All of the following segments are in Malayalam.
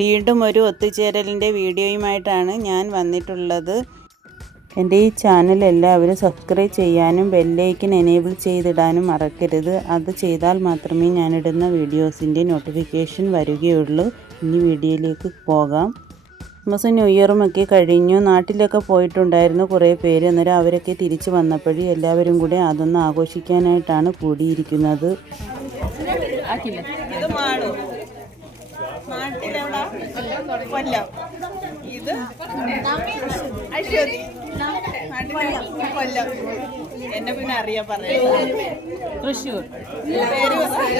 വീണ്ടും ഒരു ഒത്തുചേരലിൻ്റെ വീഡിയോയുമായിട്ടാണ് ഞാൻ വന്നിട്ടുള്ളത്. എൻ്റെ ഈ ചാനൽ എല്ലാവരും സബ്സ്ക്രൈബ് ചെയ്യാനും ബെല്ലൈക്കൻ എനേബിൾ ചെയ്തിടാനും മറക്കരുത്. അത് ചെയ്താൽ മാത്രമേ ഞാനിടുന്ന വീഡിയോസിൻ്റെ നോട്ടിഫിക്കേഷൻ വരികയുള്ളൂ. ഇനി വീഡിയോയിലേക്ക് പോകാം. ക്രിസ്മസും ന്യൂ ഇയറും ഒക്കെ കഴിഞ്ഞു. നാട്ടിലൊക്കെ പോയിട്ടുണ്ടായിരുന്നു കുറേ പേര്. അന്നേരം അവരൊക്കെ തിരിച്ചു വന്നപ്പോഴും എല്ലാവരും കൂടെ അതൊന്ന് ആഘോഷിക്കാനായിട്ടാണ് കൂടിയിരിക്കുന്നത്. ഇത് അശ്വതി കൊല്ലം. എന്നെ പിന്നെ അറിയാൻ പറയാം. തൃശ്ശൂർ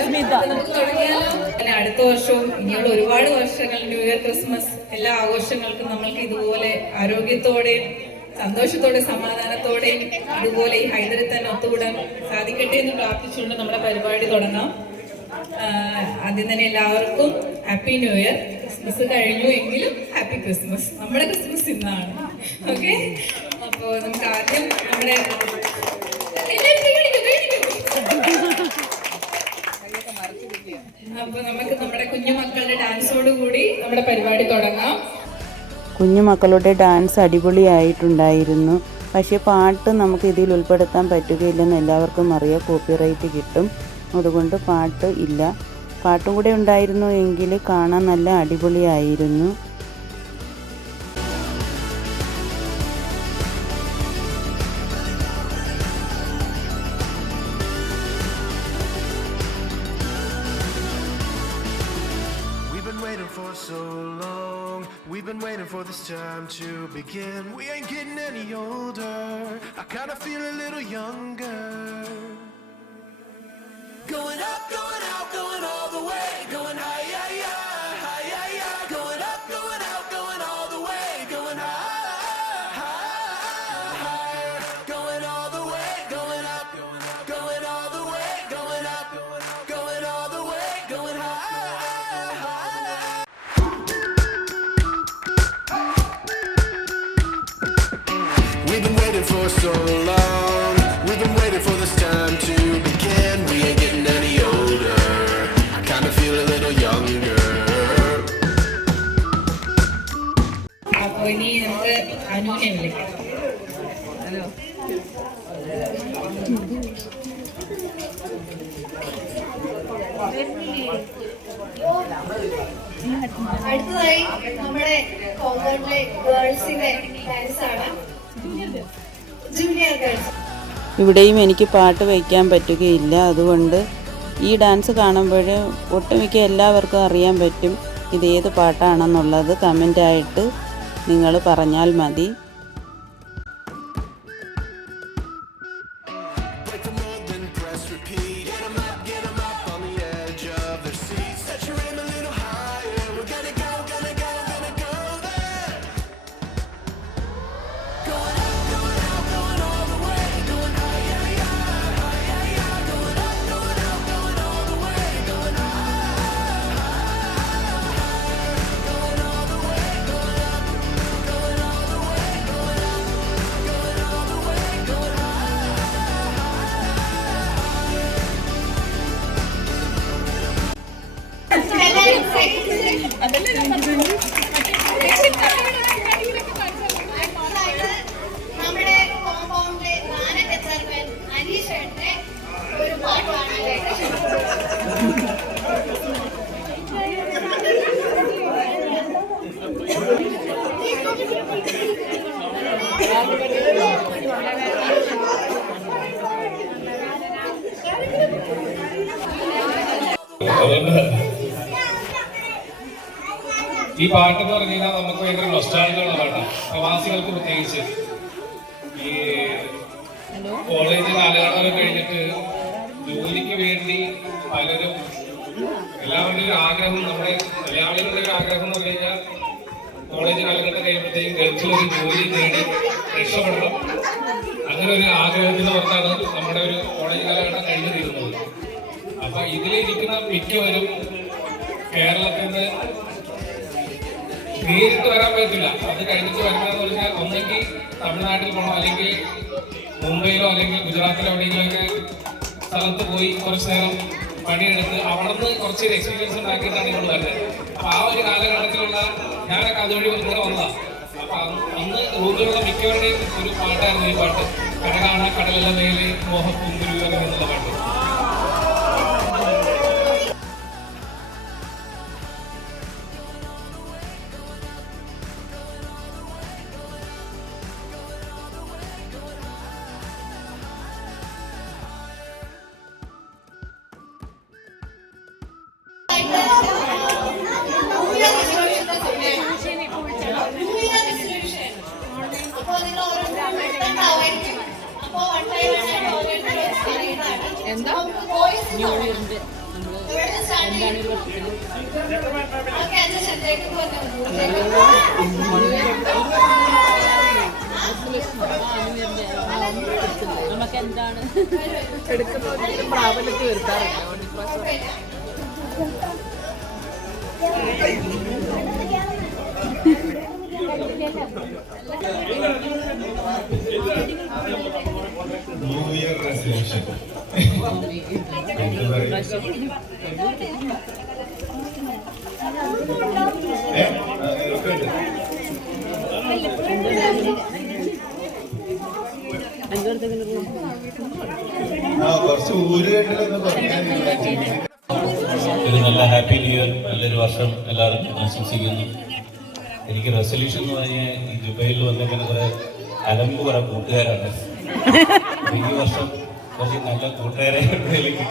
സ്മിത. അടുത്ത വർഷവും ഇനിയുള്ള ഒരുപാട് വർഷങ്ങൾ ന്യൂ ഇയർ ക്രിസ്മസ് എല്ലാ ആഘോഷങ്ങൾക്കും നമ്മൾക്ക് ഇതുപോലെ ആരോഗ്യത്തോടെയും സന്തോഷത്തോടെ സമാധാനത്തോടെയും ഇതുപോലെ ഈ ഹൈദറിൽ തന്നെ ഒത്തുകൂടാൻ സാധിക്കട്ടെ എന്ന് പ്രാർത്ഥിച്ചുകൊണ്ട് നമ്മുടെ പരിപാടി തുടങ്ങാം. ആദ്യം തന്നെ എല്ലാവർക്കും ഹാപ്പി ന്യൂ ഇയർ. ക്രിസ്മസ് കഴിഞ്ഞു എങ്കിലും ഹാപ്പി ക്രിസ്മസ്. നമ്മുടെ ക്രിസ്മസ് ഇന്നാണ്. ഓക്കെ, അപ്പോൾ നമുക്ക് ആദ്യം നമ്മുടെ അപ്പോൾ നമുക്ക് നമ്മുടെ കുഞ്ഞുമക്കളുടെ ഡാൻസോട് കൂടി നമ്മുടെ പരിപാടി തുടങ്ങാം. കുഞ്ഞുമക്കളുടെ ഡാൻസ് അടിപൊളിയായിട്ടുണ്ടായിരുന്നു. പക്ഷേ പാട്ട് നമുക്ക് ഇതിൽ ഉൾപ്പെടുത്താൻ പറ്റുകയില്ലെന്ന് എല്ലാവർക്കും അറിയാം, കോപ്പിറൈറ്റ് കിട്ടും. അതുകൊണ്ട് പാട്ട് ഇല്ല. പാട്ടും കൂടെ ഉണ്ടായിരുന്നു എങ്കിൽ കാണാൻ നല്ല അടിപൊളിയായിരുന്നു. We've been waiting for this time to begin. We ain't getting any older. I kinda feel a little younger. Going up, going out, going all the way. Going high, yeah, yeah, high, yeah, yeah. Going up, going out, going all the way. Going high, higher. Going all the way, going up, going all the way. Going up, going all the way. Going high, higher. We've been waiting for so long. We've been waiting for this time to begin. We ain't getting any older. I kinda feel a little younger. അപ്പോൾ ഇനി നമുക്ക് അനുവിനെ വിളിക്കാം. ഹലോ. അടുത്തതായി നമ്മുടെ കോമ്പൗണ്ടിലെ ഗേൾസിന്റെ ഡാൻസ് ആണ്, ജൂനിയർ ഗേൾസ്. ഇവിടെയും എനിക്ക് പാട്ട് വയ്ക്കാൻ പറ്റുകയില്ല. അതുകൊണ്ട് ഈ ഡാൻസ് കാണുമ്പോൾ ഒട്ടുമിക്ക എല്ലാവർക്കും അറിയാൻ പറ്റും ഇതേത് പാട്ടാണെന്നുള്ളത്. കമൻ്റായിട്ട് നിങ്ങൾ പറഞ്ഞാൽ മതി. നമ്മുടെ കോമ്പൗണ്ടിലെ നാനൊക്കെ സർവൻ അനീഷേട്ടന്റെ ഒരു പാട്ടാണ്. ഈ പാട്ടെന്ന് പറഞ്ഞു കഴിഞ്ഞാൽ നമുക്ക് ഭയങ്കര നൊസ്റ്റാൾജിയുള്ള പാട്ടാണ്. പ്രവാസികൾക്ക് പ്രത്യേകിച്ച് ഈ കോളേജ് കാലഘട്ടമൊക്കെ കഴിഞ്ഞിട്ട് ജോലിക്ക് വേണ്ടി പലരും എല്ലാവരുടെയും ഒരു ആഗ്രഹം, നമ്മുടെ മലയാളികളുടെ ഒരു ആഗ്രഹം എന്ന് പറഞ്ഞു കഴിഞ്ഞാൽ കോളേജ് കാലഘട്ടം കഴിയുമ്പോഴത്തേക്കും ഗൾഫിലൊരു ജോലി നേടി രക്ഷപ്പെടണം. അങ്ങനെ ഒരു ആഗ്രഹത്തിന് പുറത്താണ് നമ്മുടെ ഒരു കോളേജ് കാലഘട്ടം കഴിഞ്ഞു തീരുന്നത്. അപ്പൊ ഇതിലിരിക്കുന്ന മിക്കവരും കേരളത്തിൽ നിന്ന് നേരിട്ട് വരാൻ പറ്റില്ല. അത് കഴിഞ്ഞിട്ട് വരുന്നതെന്ന് പറഞ്ഞാൽ ഒന്നെങ്കിൽ തമിഴ്നാട്ടിൽ പോകണം, അല്ലെങ്കിൽ മുംബൈയിലോ അല്ലെങ്കിൽ ഗുജറാത്തിലോ എവിടെയെങ്കിലൊക്കെ സ്ഥലത്ത് പോയി കുറച്ച് നേരം പണിയെടുത്ത് അവിടെ നിന്ന് കുറച്ച് എക്സ്പീരിയൻസ് ഉണ്ടാക്കിയിട്ടാണ് നിങ്ങൾ വരുന്നത്. അപ്പൊ ആ ഒരു കാലഘട്ടത്തിലുള്ള ഞാനൊക്കെ അതുവഴി ഇങ്ങനെ വന്നതാ. അപ്പൊ അന്ന് റൂമിലുള്ള മിക്കവരുടെയും ഒരു പാട്ടായിരുന്നു ഈ പാട്ട്. കടകാണ കടലിലെ മേലെ മോഹപ്പൂങ്കുരു എന്നുള്ള പാട്ട്. എന്താ ന്യൂ ഇയറിന്റെ നമുക്ക് എന്താണ് എടുക്കുന്ന പ്രാബല്യത്തിൽ വരുത്താറില്ല. New Year resolution. കുറച്ച് ഊരുകെട്ടിലൊന്ന് പറയാൻ ഒരു നല്ല ഹാപ്പി ന്യൂ ഇയർ, നല്ലൊരു വർഷം എല്ലാവർക്കും ആശംസിക്കുന്നു. എനിക്ക് റെസൊല്യൂഷൻ എന്ന് പറഞ്ഞാൽ ഈ ദുബൈയിൽ വന്നിങ്ങനെ കുറെ അലമ്പ് കുറെ കൂട്ടുകാരാണ്. ഈ വർഷം കുറച്ച് നല്ല കൂട്ടുകാരെ കിട്ടും.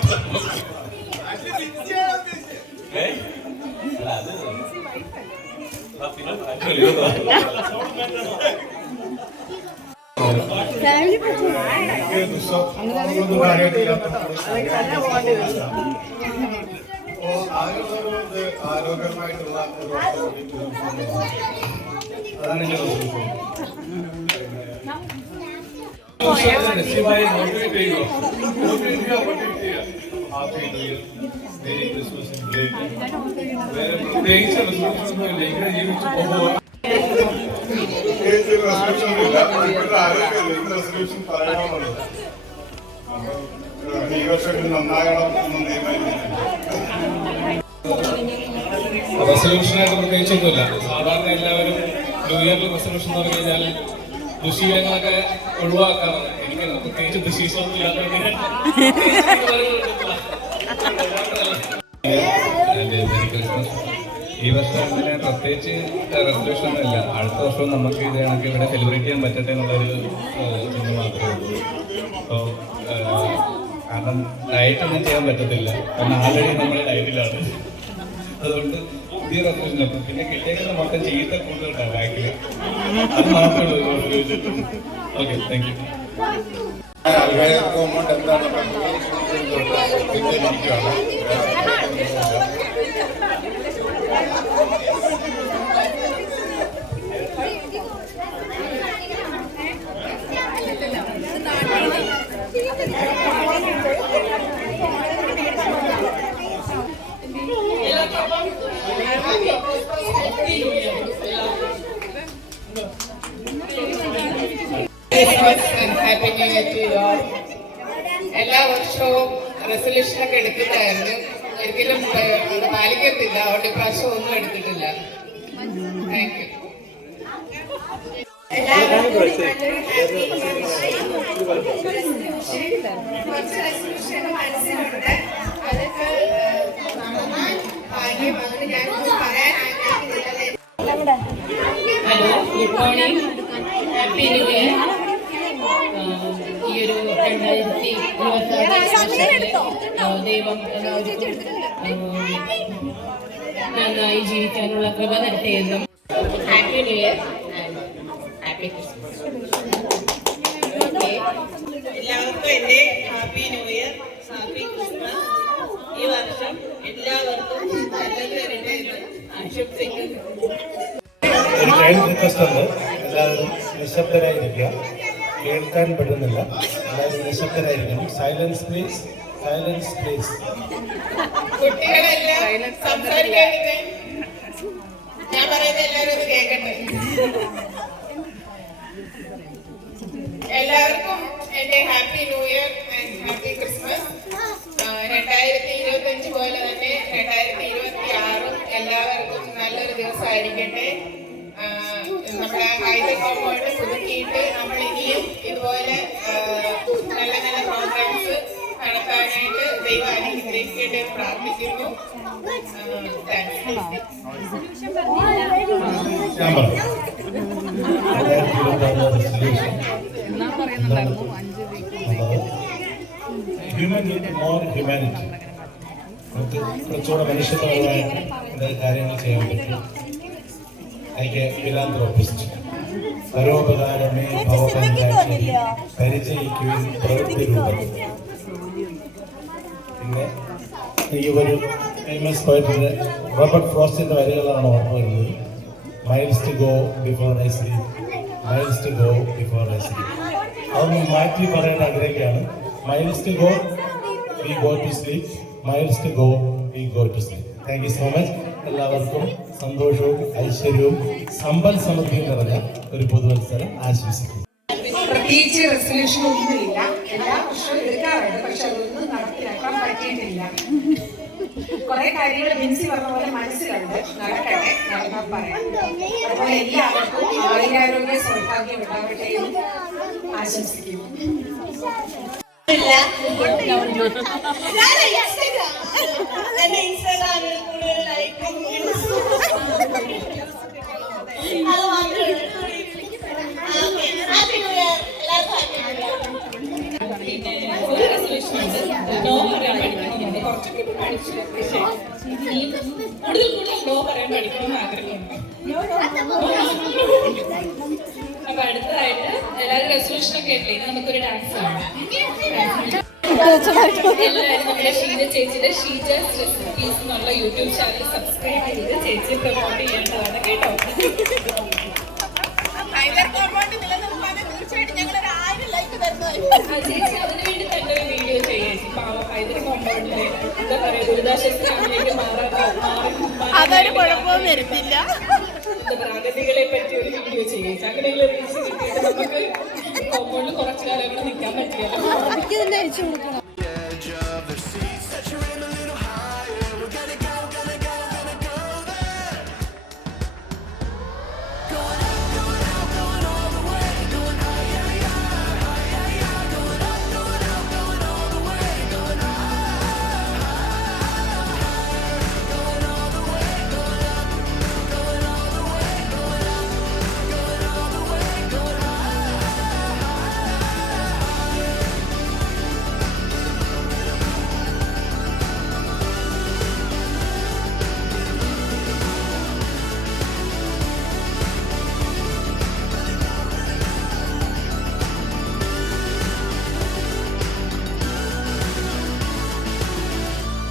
ആരോഗ്യമായിട്ടുള്ള അതാണ് എന്റെ റെസൊല്യൂഷൻ പറയണമെന്നുള്ളത്. ഈ വർഷം നന്നാകണം എന്ന് തീരുമാനിക്കുന്നു. റെസൊല്യൂഷനായിട്ട് പ്രത്യേകിച്ചൊന്നുമില്ല. സാധാരണ എല്ലാവരും ന്യൂ ഇയറിൽ റെസൊല്യൂഷൻ എന്ന് പറഞ്ഞു കഴിഞ്ഞാൽ ദുശീലങ്ങളൊക്കെ ഒഴിവാക്കാറാണ്. എനിക്ക് പ്രത്യേകിച്ച് ദുശീലമൊന്നും ഇല്ലാത്തതുകൊണ്ട് മെരി ക്രിസ്മസ്. ഈ വർഷം അങ്ങനെ പ്രത്യേകിച്ച് റെസൊല്യൂഷൻ ഒന്നുമില്ല. അടുത്ത വർഷവും നമുക്ക് ഇത് കണക്ക് ഇവിടെ സെലിബ്രേറ്റ് ചെയ്യാൻ പറ്റട്ടെ എന്നുള്ളൊരു ചിന്ത മാത്രമേ ഉള്ളൂ. അപ്പോൾ കാരണം ഡയറ്റൊന്നും ചെയ്യാൻ പറ്റത്തില്ല, കാരണം ആൾറെഡി നമ്മുടെ ഡയറ്റിലാണ്. അതുകൊണ്ട് പുതിയ റെസൊല്യൂഷൻ അപ്പം പിന്നെ കിട്ടിയേക്കുന്ന മൊത്തം ചീത്ത കൂടുതലുണ്ടാവും ബാക്കിൽ. അത് മാത്രമേ ഉള്ളൂ resolution. Okay, thank you. Amount എന്താണ് happy new year to you all. എല്ലാ വർഷവും റെസൊല്യൂഷനൊക്കെ എടുക്കുന്നതായിരുന്നു, ഒരിക്കലും അത് പാലിക്കത്തില്ല. അതുകൊണ്ട് ഇപ്രാവശ്യം ഒന്നും എടുത്തിട്ടില്ല. Thank you. മനസ്സിലുണ്ട്. അതൊക്കെ ഭാഗ്യമാണ്. ഞാനൊന്നും പറയാൻ ആഗ്രഹിക്കുന്നില്ല. Hello, good morning, happy new year. ഈ ഒരു 2026 ദൈവം നന്നായി ജീവിക്കാനുള്ള കൃപ തരട്ടെയെന്നും. Happy new year and happy Christmas. എല്ലാവർക്കും എൻ്റെ happy new year, happy Christmas. ഈ വർഷം എല്ലാവർക്കും നല്ലത് വരട്ടെ എന്ന് ആശംസിക്കുന്നു. ഒരു കൈൻഡ് റിക്വസ്റ്റ് ഉണ്ട്. എല്ലാവരും നിശബ്ദരായിരിക്കുക. കേൾക്കാൻ പറ്റുന്നില്ല. എല്ലാവരും നിശബ്ദരായിരിക്കണം. Silence please, silence please. കുട്ടികളെല്ലാം സംസാരിക്കാൻ ഞാൻ പറയുന്നത് എല്ലാവരും ഒന്ന് കേൾക്കട്ടെ. എല്ലാവർക്കും എൻ്റെ happy new year and happy Christmas. 2025 പോലെ തന്നെ 2026 എല്ലാവർക്കും നല്ലൊരു ദിവസം സക്സസ് ആയിരിക്കട്ടെ. നമ്മുടെ ഹൈവേ കോമ്പൗണ്ട് പുതുക്കിയിട്ട് നമ്മൾ ഇനിയും ഇതുപോലെ നല്ല നല്ല പ്രോഗ്രാംസ് നടത്താനായിട്ട് ദൈവം അനുഗ്രഹിക്കട്ടെ എന്ന് പ്രാർത്ഥിക്കുന്നു. ഹ്യൂമാനിറ്റി നമുക്ക് കുറച്ചുകൂടെ മനുഷ്യത്വപരമായ കാര്യങ്ങൾ ചെയ്യാൻ പറ്റും. ഫിലാന്ത്രോപ്പിസ്റ്റ് പരോപകാരമേ ഭവപഞ്ചാക്ഷരി പരിചയിക്കുകയും പ്രവൃത്തി രൂപം. പിന്നെ ഈ ഒരു ഫേമസ് പോയിട്ടിന്റെ റോബർട്ട് ഫ്രോസ്റ്റിന്റെ വരികളാണ് ഓർമ്മ വരുന്നത്. Miles to go before I sleep, miles to go before I sleep. അതൊന്ന് മാറ്റി പറയാൻ ആഗ്രഹിക്കുകയാണ്. Miles to go we go to sleep, miles to go we go to sleep. Thank you so much. എല്ലാവർക്കും സന്തോഷവും ഐശ്വര്യവും സമ്പൽ സമൃദ്ധിയും നിറഞ്ഞ ഒരു പുതുവത്സരം ആശംസിക്കുന്നു. പ്രത്യേകിച്ച് റെസൊല്യൂഷൻ ഒന്നുമില്ല, എല്ലാ വർഷവും എടുക്കാറുണ്ട്, പക്ഷെ അതൊന്നും നടപ്പിലാക്കാൻ പറ്റിയിട്ടില്ല. കുറെ കാര്യങ്ങൾ ബിൻസി പറഞ്ഞ പോലെ മനസ്സിലുണ്ട്, നടക്കട്ടെ, നടന്നാൽ പറയാം. അതുപോലെ എല്ലാവർക്കും ആയുരാരോഗ്യ സൗഭാഗ്യം ഉണ്ടാവട്ടെ എന്ന് ആശംസിക്കുന്നു. എന്റെ ഇൻസ്റ്റാഗ്രാമിൽ കൂടുതൽ ലൈക്കും അത് മാത്രമേ ഹാപ്പി ന്യൂ ഇയർ. പിന്നെ ഒരു റെസൊല്യൂഷൻ ഉണ്ട്, നോ പറയാൻ പഠിക്കണമെന്നുണ്ട്. കുറച്ചൊക്കെ പഠിച്ചു, പക്ഷേ കൂടുതൽ നോ പറയാൻ പഠിക്കണമെന്ന് ആഗ്രഹമുണ്ട്. അപ്പൊ അടുത്തതായിട്ട് എല്ലാവരും റെസൊല്യൂഷനൊക്കെ ഇല്ലേ, നമുക്കൊരു ഡാൻസ് ആണ്. എല്ലാവരും നമ്മുടെ ഷീജ ചേച്ചിയുടെ ഷീജാസ് റെസിപ്പീസ് എന്നുള്ള യൂട്യൂബ് ചാനൽ സബ്സ്ക്രൈബ് ചെയ്ത് ചേച്ചിയെ പ്രൊമോട്ട് ചെയ്യേണ്ടതാണ് കേട്ടോ. ചേച്ചി അതിനു വേണ്ടി തന്നെ ഒരു വീഡിയോ ചെയ്യാം. പാവം ഹൈദർ കോമ്പൗണ്ടിലെ എന്താ പറയാ ദുരിതാശ്വാസത്തിലേക്ക് അതൊരു കുഴപ്പവും വരുത്തില്ല. എന്താ പറയാ അഗതികളെ പറ്റി ഒരു വീഡിയോ ചെയ്യാം. അങ്ങനെയുള്ള റീൽസ് കിട്ടിയിട്ട് നമുക്ക് കോമ്പൗണ്ടിൽ കുറച്ചു കാലം കൂടെ നിൽക്കാൻ പറ്റില്ല. Edge of their seats, set your aim a little higher. We're gonna go there. Going up, going out, going all the way. Going high, yeah, yeah, high, yeah, yeah. Going up, going out, going all the way. Going high, going all the way. Going up, going all the way. Going up, going all the way. Going high.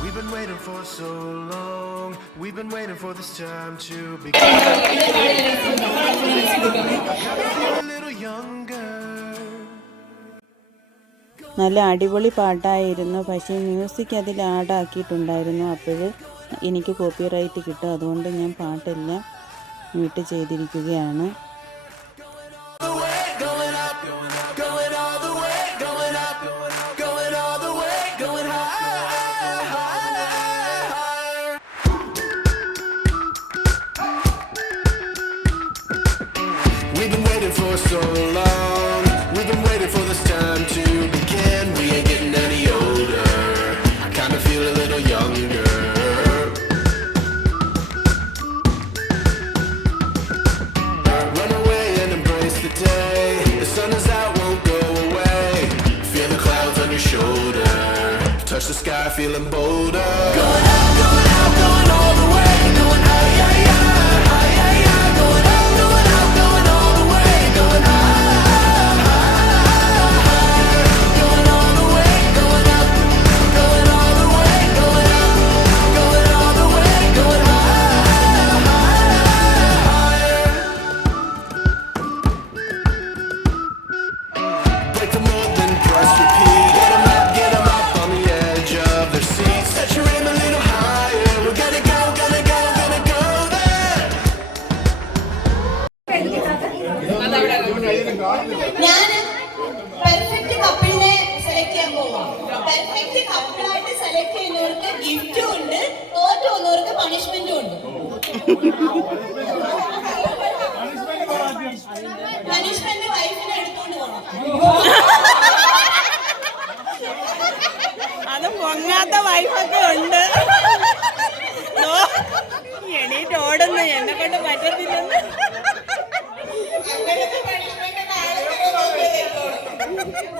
We've been waiting for so long. We've been waiting for this time to begin. A little younger. നല്ല അടിപൊളി പാട്ടായിരുന്നു. പക്ഷേ മ്യൂസിക് അതിൽ ആഡാക്കിയിട്ടുണ്ടായിരുന്നു. അപ്പോൾ എനിക്ക് കോപ്പിറൈറ്റ് കിട്ടും. അതുകൊണ്ട് ഞാൻ പാട്ടെല്ലാം മ്യൂട്ട് ചെയ്തിരിക്കുകയാണ്. Going up, going all the way, going up, going all the way, going higher. We've been waiting for so long. We've been waiting for this time to begin. We ain't getting any older. I kinda feel a little younger. Run away and embrace the day. The sun is out, won't go away. Feel the clouds on your shoulder. Touch the sky, feeling bolder. Going out, going all the way. Going high, yeah, yeah, high, yeah, yeah. Going up, going out, going all the way. Going high, going all the way. Going up, going all the way. Going up, going all the way. Going higher. Break the mold, then press repeat. Get 'em up on the edge of their seats. Set your aim a little higher. Punishment വൈഫിനെ എടുത്തോണ്ട് പോകണം. അത് പൊങ്ങാത്ത വൈഫൊക്കെ ഉണ്ട്. എണീറ്റ് ഓടുന്നു, എന്നെ കൊണ്ട് പറ്റത്തില്ലെന്ന്. അങ്ങനത്തെ പണിഷ്മെന്റ്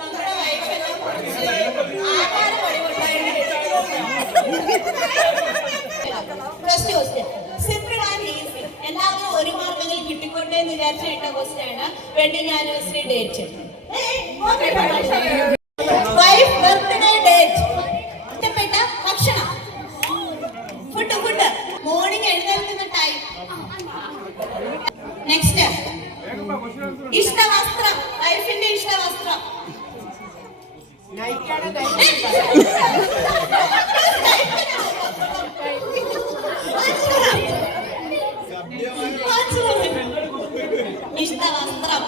നമ്മുടെ വൈഫിന് ആഹാരം first question simple and easy. എല്ലാവരും ഒരു മാർക്കെങ്കിലും കിട്ടിക്കൊണ്ടേ എന്ന് വിചാരിച്ചിട്ട ക്വസ്റ്റ്യൻ ആണ്. Wedding anniversary date, wife birthday date, ഇഷ്ടപ്പെട്ട ഭക്ഷണം, ഫുഡ് മോർണിംഗ് എഴുന്നേൽക്കുന്ന ടൈം, നെക്സ്റ്റ് ഇഷ്ടവസ്ത്രം, വൈഫിന്റെ ഇഷ്ടവസ്ത്രം, ഇഷ്ടവസ്ത്രം.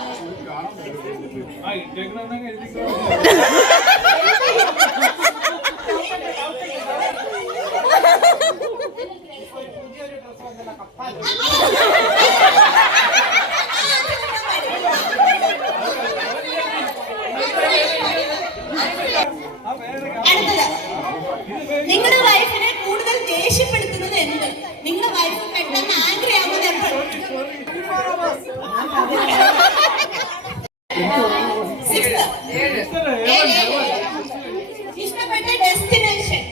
അടുത്തത്, നിങ്ങളുടെ വൈഫിനെ കൂടുതൽ ദേഷ്യപ്പെടുത്തുന്നത് എന്ത്? നിങ്ങളുടെ വൈഫ് പെട്ടെന്ന് ആംഗ്രി ആവുന്നത് എപ്പോഴും? ഇഷ്ടപ്പെട്ട ഡെസ്റ്റിനേഷൻ,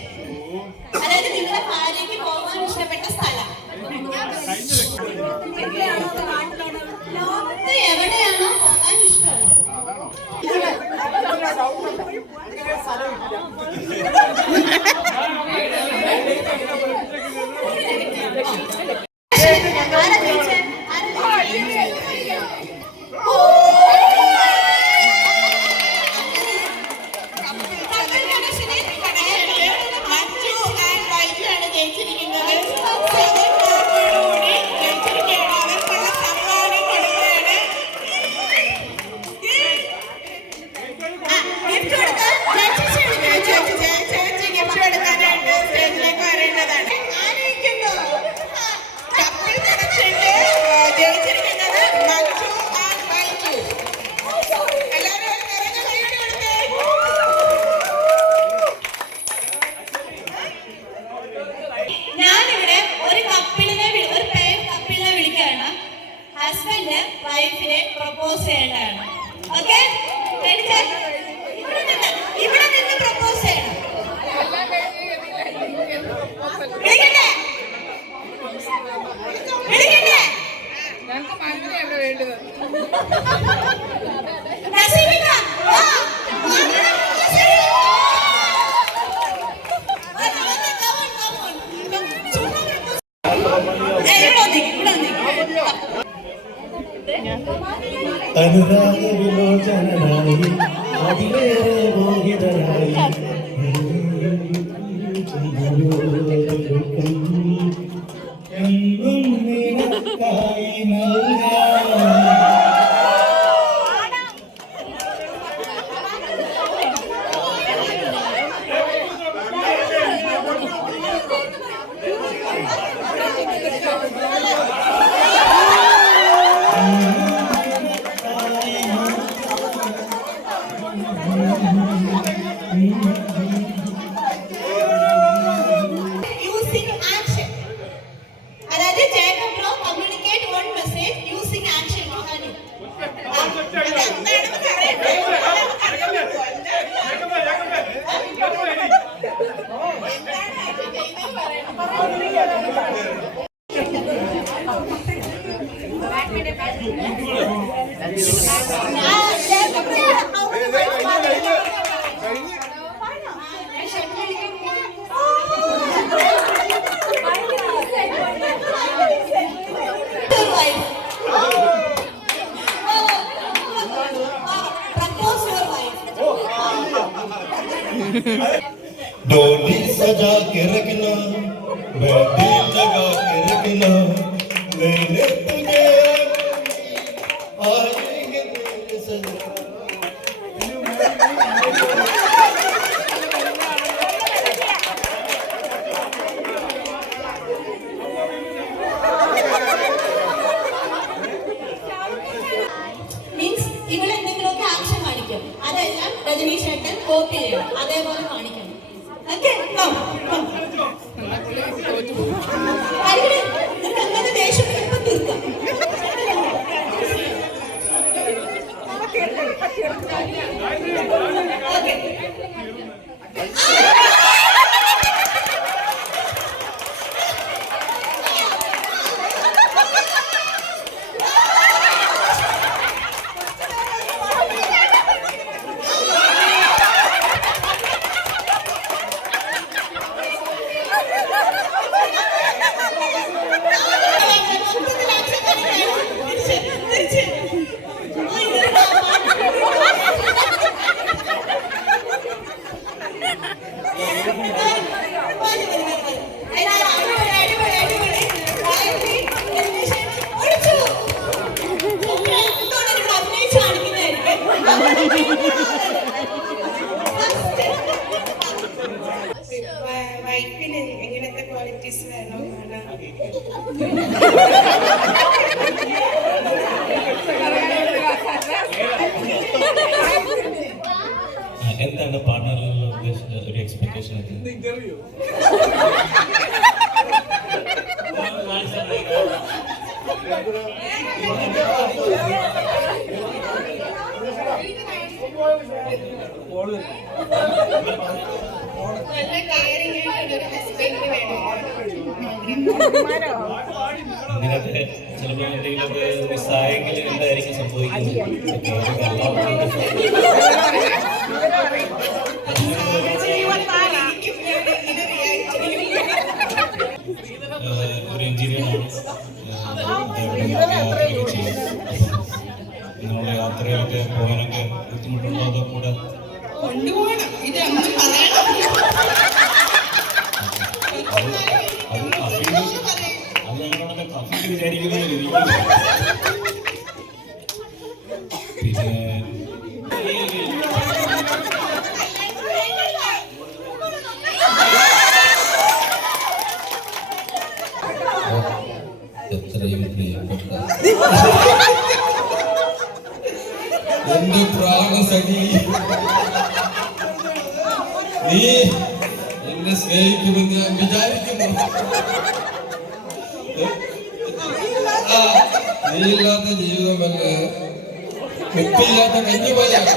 അതായത് നിങ്ങളുടെ ഭാര്യയ്ക്ക് പോകാൻ ഇഷ്ടപ്പെട്ട സ്ഥലം. ലോകത്ത് എവിടെയാണോ പോകാൻ ഇഷ്ടമുള്ളത്? ഹസ്ബൻഡ് വൈഫിനെ പ്രപ്പോസ് ചെയ്യേണ്ടതാണ്. ഓക്കെ, ഇവിടെ നിന്ന് പ്രപ്പോസ് ചെയ്യണം. അനുരാഗ വിലോചനായി അതിലേറെ മോഹിതനായി എന്നും നിനക്കായി डोली सजा के रखना, मेहंदी लगा के रखना, मैंने तुझे आएंगे तेरे सजना। എന്താണ് പാർട്ണറിലുള്ള ഒരു എക്സ്പെക്ടേഷൻ ഒക്കെ? നല്ല കെയറിംഗ് ആയിട്ടുള്ള ഒരു ഹസ്ബൻഡ് വേണം. ഇങ്ങനത്തെ ചിലപ്പോൾ എന്തെങ്കിലുമൊക്കെ മിസ്സായെങ്കിൽ എന്തായിരിക്കും സംഭവിക്കുന്നത്? ഒരു എഞ്ചിനീയറാണ്, യാത്രയൊക്കെ ചെയ്യും. നിങ്ങളുടെ യാത്രയിലൊക്കെ പോകാനൊക്കെ ബുദ്ധിമുട്ടുണ്ടോ? അതോ കൂടെ കൊണ്ടുപോകണം. ഇത് അന്ന് പറയണം. അത് ഞങ്ങളോടൊക്കെ കഫി വിചാരിക്കുന്ന രീതി. പിന്നെ എത്രയും പ്രിയപ്പെട്ട എന്റെ പ്രാണസഖി, നീ എന്നെ സ്നേഹിക്കുമെന്ന് ഞാൻ വിചാരിക്കുന്നു. നീയില്ലാത്ത ജീവിതമല്ലേ ഉപ്പില്ലാത്ത കഞ്ഞി പോലെയാണ്.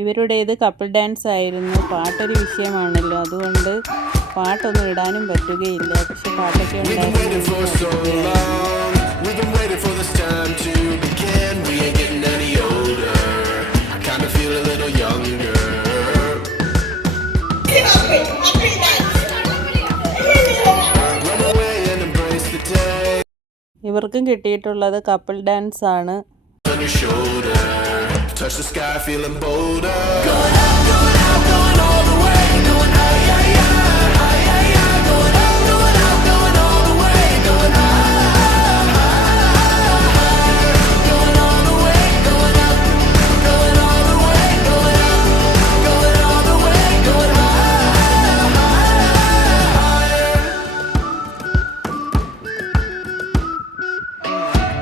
ഇവരുടേത് കപ്പിൾ ഡാൻസ് ആയിരുന്നു. പാട്ടൊരു വിഷയമാണല്ലോ, അതുകൊണ്ട് പാട്ടൊന്നും ഇടാനും പറ്റുകയില്ല. പക്ഷെ പാട്ടൊക്കെ ഇവർക്കും കിട്ടിയിട്ടുള്ളത് കപ്പിൾ ഡാൻസ് ആണ്. Touch the sky, feeling bolder. Going up, going all the way. Going high, high, high, high, high, high. Going up, going all the way. Going high, high, high. Going all the way. Going up, going all the way. Going up, going all the way. Going high, higher.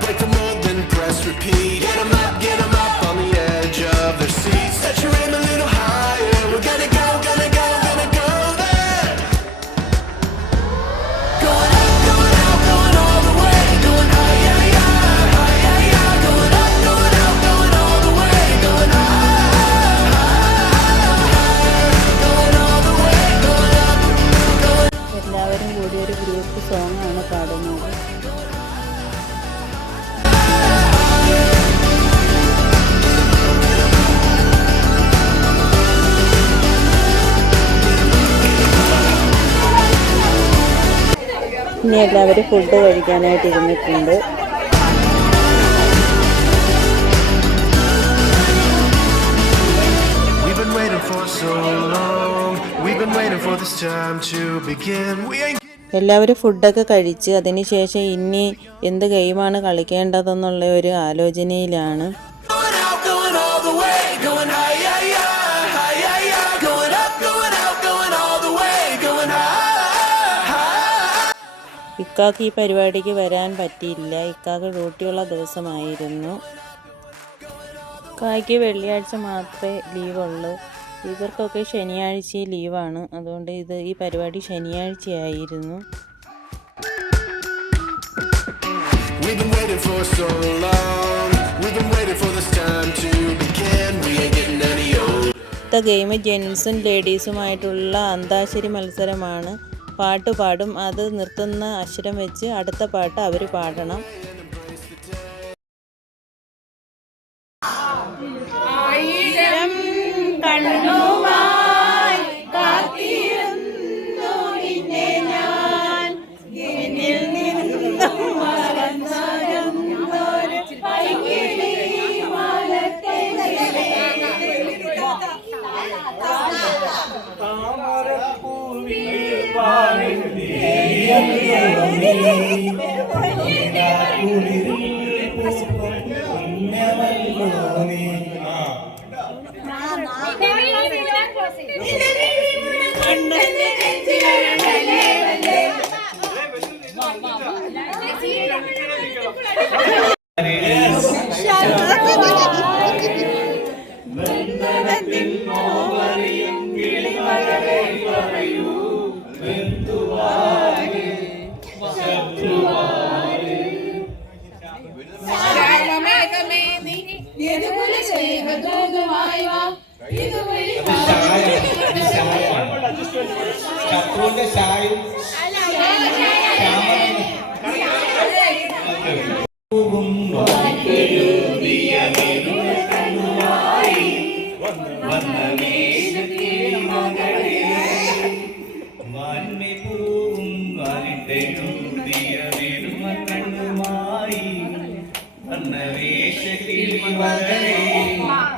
Break the mold, then press repeat. Get 'em up, get 'em up. Of their seats, set your aim a little higher. We're gonna go there. Going up, going all the way. Going high, high, high, high, high, high. Going up, going all the way. Going high, higher. Going all the way. Going up, going. എല്ലാവരും കൂടി ഒരു ഗ്രൂപ്പ് സോങ് ആണ് പാടുന്നത്. ഇനി എല്ലാവരും ഫുഡ് കഴിക്കാനായിട്ട് ഇരുന്നിട്ടുണ്ട്. എല്ലാവരും ഫുഡൊക്കെ കഴിച്ച് അതിനുശേഷം ഇനി എന്ത് ഗെയിമാണ് കളിക്കേണ്ടതെന്നുള്ള ഒരു ആലോചനയിലാണ്. ഇക്കാക്ക് ഈ പരിപാടിക്ക് വരാൻ പറ്റിയില്ല. ഇക്കാക്ക് ഡ്യൂട്ടിയുള്ള ദിവസമായിരുന്നു. ഇക്കാക്ക് വെള്ളിയാഴ്ച മാത്രമേ ലീവുള്ളൂ. ഇവർക്കൊക്കെ ശനിയാഴ്ച ലീവാണ്. അതുകൊണ്ട് ഈ പരിപാടി ശനിയാഴ്ചയായിരുന്നു. അടുത്ത ഗെയിം ജെൻസും ലേഡീസുമായിട്ടുള്ള അന്താക്ഷരി മത്സരമാണ്. പാട്ട് പാടും, അത് നിർത്തുന്ന അക്ഷരം വെച്ച് അടുത്ത പാട്ട് അവർ പാടണം. ശ്യാമമേഘമേ നീ യദുകുല സ്നേഹദൂതുമായി വാ ഇതുവഴി ശത്രുവിന്റെ ചായയും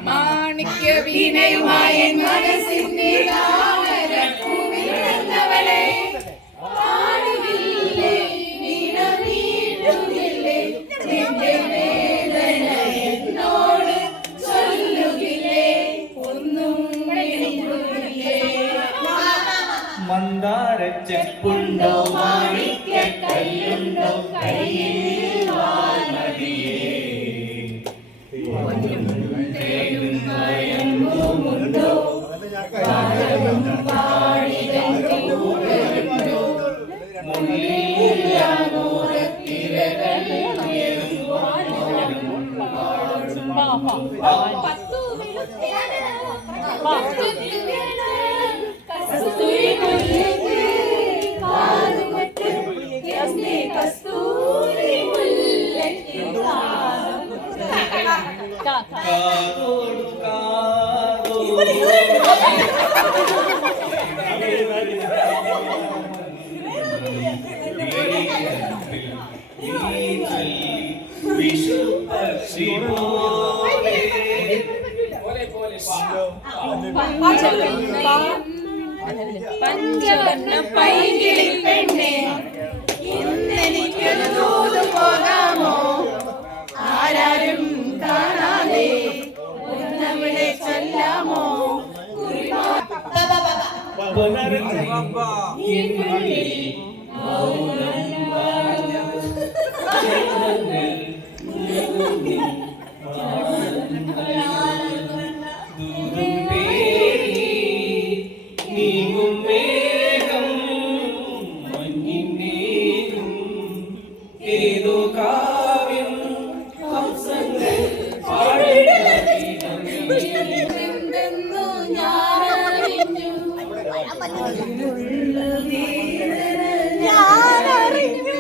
മാണിക്യ വീണയുമായി മനസ്സിന്റെ താമരപ്പൂവിൽ നിന്നവളെ പാടുകില്ലേ വീണ വീഴുകില്ലേ നിന്റെ വേദന എന്നോട് ചൊല്ലുകില്ലേ ഒന്നും മിണ്ടുകില്ലേ മന്ദാരച്ചെപ്പുണ്ടോ മാണിക്യ കല്ലുണ്ടോ കയ്യിൽ വാൽമതിയേ പഞ്ചവർണ്ണ പൈകിളി പെണ്ണെ ഇന്നെനിക്കൊരു ദൂത് പോകാമോ ആരാരും കാണാതെ ഒന്നവിടെ ചൊല്ലാമോ ഏതോ കാവ്യം എന്തെന്നു ഞാനറിഞ്ഞു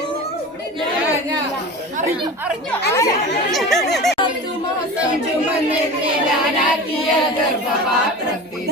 മാസം ചുമന്നെന്നെ ഞാനാക്കിയ ഗർഭപാത്രത്തിൽ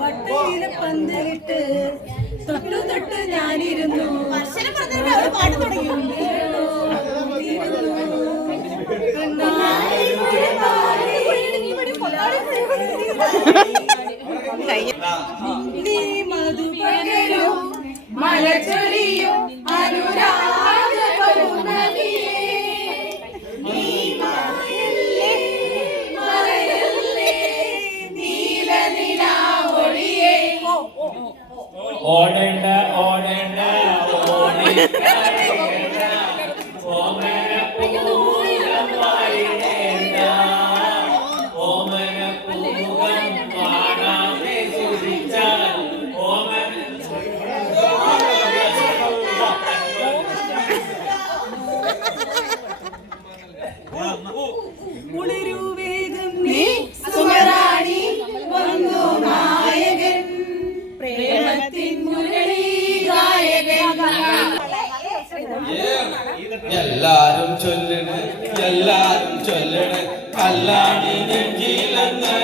വട്ടയിലെ പന്തലിട്ട് തൊട്ടു തൊട്ട് ഞാനിരുന്നു പാട്ട് തുടങ്ങി മധുപകരും മലച്ചൊരിയും അനുരാഗ പൗർണമിയേ നീ മായല്ലേ മറയല്ലേ നീലനിലാവൊളിയേ ഓടേണ്ട ഓടേണ്ട ഓടേണ്ട ഉണരുവേഗം നീ സുമറാണി വന്നു നായകൻ പ്രേമത്തിൻ മുരളി ഗായകൻ എല്ലാരും ചൊല്ലണ് കല്ലാണി നെഞ്ചിലെന്ന്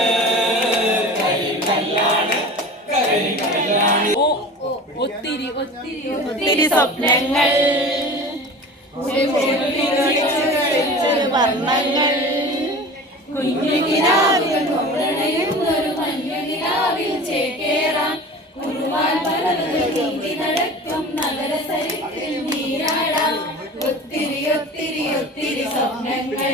ഒത്തിരി സ്വപ്നങ്ങൾ വർണ്ണങ്ങൾ കുഞ്ഞുകിനാവിൽ മഞ്ഞുകിനാവിൽ ചേക്കേറാൻ കുറുവാൻ നീന്തി നടക്കും നഗരസരിത്തിൽ നീരാടാം ഒത്തിരി ഒത്തിരി ഒത്തിരി സ്വപ്നങ്ങൾ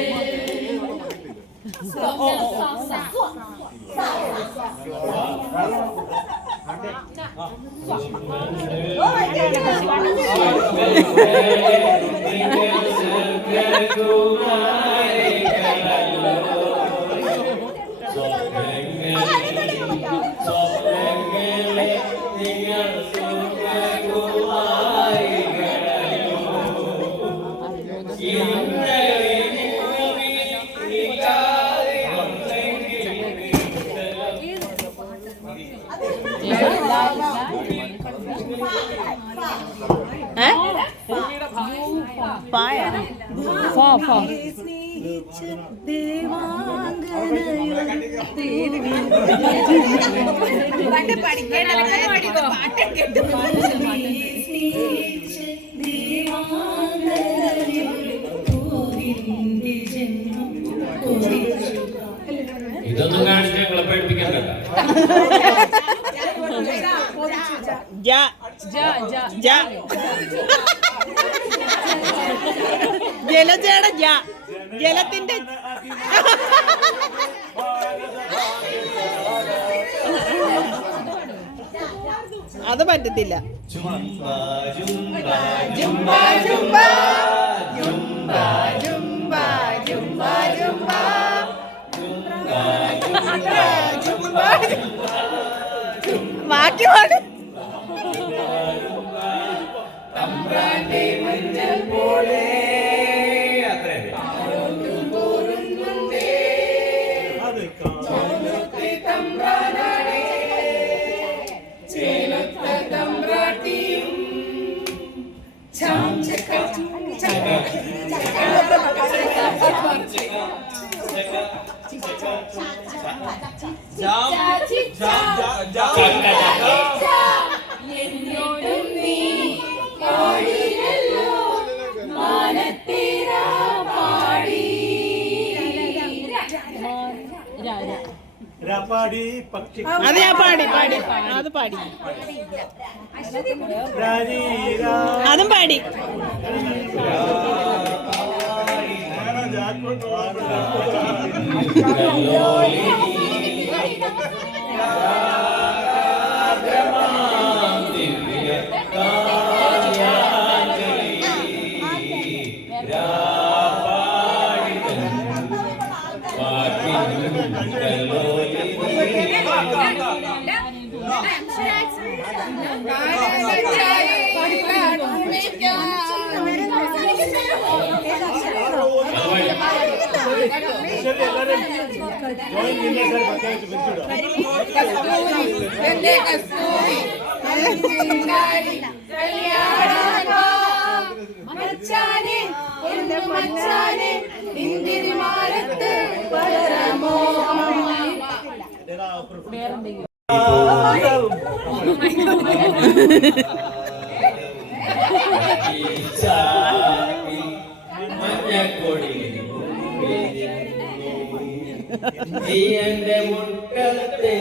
ഇതൊന്നും കാണിച്ച് ഞങ്ങളെ പഠിപ്പിക്കണ്ട. ജലജയുടെ ജലത്തിന്റെ അത് പറ്റത്തില്ല. ബാക്കി പാട്. അത് ഞാൻ പാടി അത് പാടി അതും പാടി. എന്റെ മുട്ടത്തെ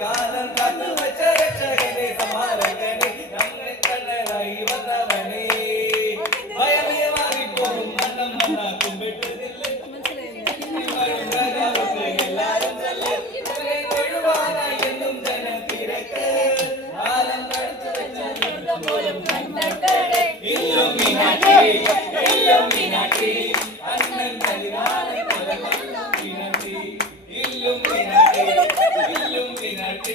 കാലം കാത്തു വെച്ച രക്ഷകനെ സമാരകനെ വന്നവനെ ഭയമയമാറിപ്പോകും മന്നം മന്നാക്കും വെട്ടുന്നില്ല എന്നും ജനം തിരക്ക് കാലം കടച്ചു വെച്ച ഇല്ലുമിനാട്ടി അണ്ണൻ ഇല്ലുമിനാട്ടി ഇല്ലുമിനാട്ടി